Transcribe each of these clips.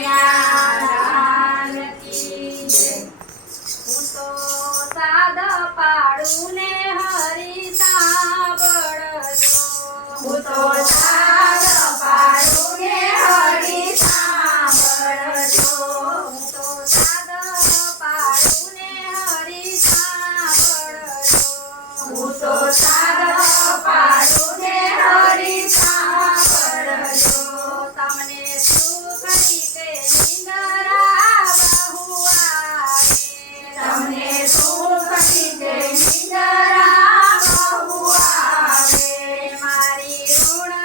કન્યા કી જય। હું તો સાદ પાડું ને હરી સાંભળજો। હું તો સાદ પાડું ને હરી સાંભળજો। હું તો સાદ પાડું ને હરી સાંભળજો। હું તો સાદ પાડું ને હરી સાંભળજો। તમને સુખ રીતે નિંદરા બહુ આવે। તમને સુખ રીતે નિંદરા બહુ આવે। મારી ઋણ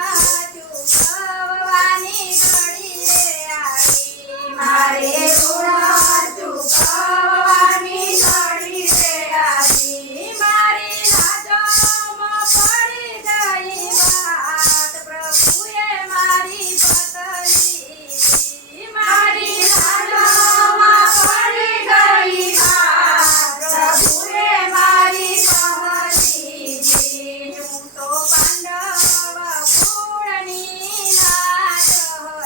ચૂકવવાની ઘડી રે આવી। મારી ઋણ ચૂકવવાની ઘડી રે આવી। મારી લાજોમાં પડી ગઈ વાત પ્રભુએ મારી બદલી। મારી લાજોમાં પડી ગઈ વાત પ્રભુએ મારી બદલી। હું તો પાંડવ કુળની લાજ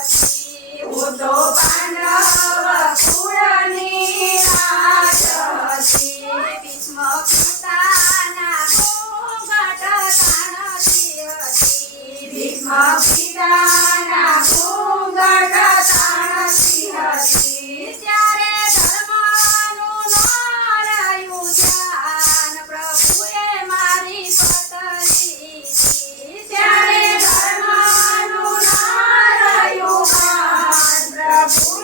હતી। હું તો પાંડવ કુળની લાજ હતી। ભીષ્મ પિતાના ઘૂંઘટ તાણતી હતી। ભીષ્મ પિતાના ઘૂંઘટ તાણતી હતી। ત્યારે ધર્મનું ન રહ્યું ધ્યાન પ્રભુએ મારી બદલી। ત્યારે ધર્મનું ન રહ્યું ધ્યાન પ્રભુએ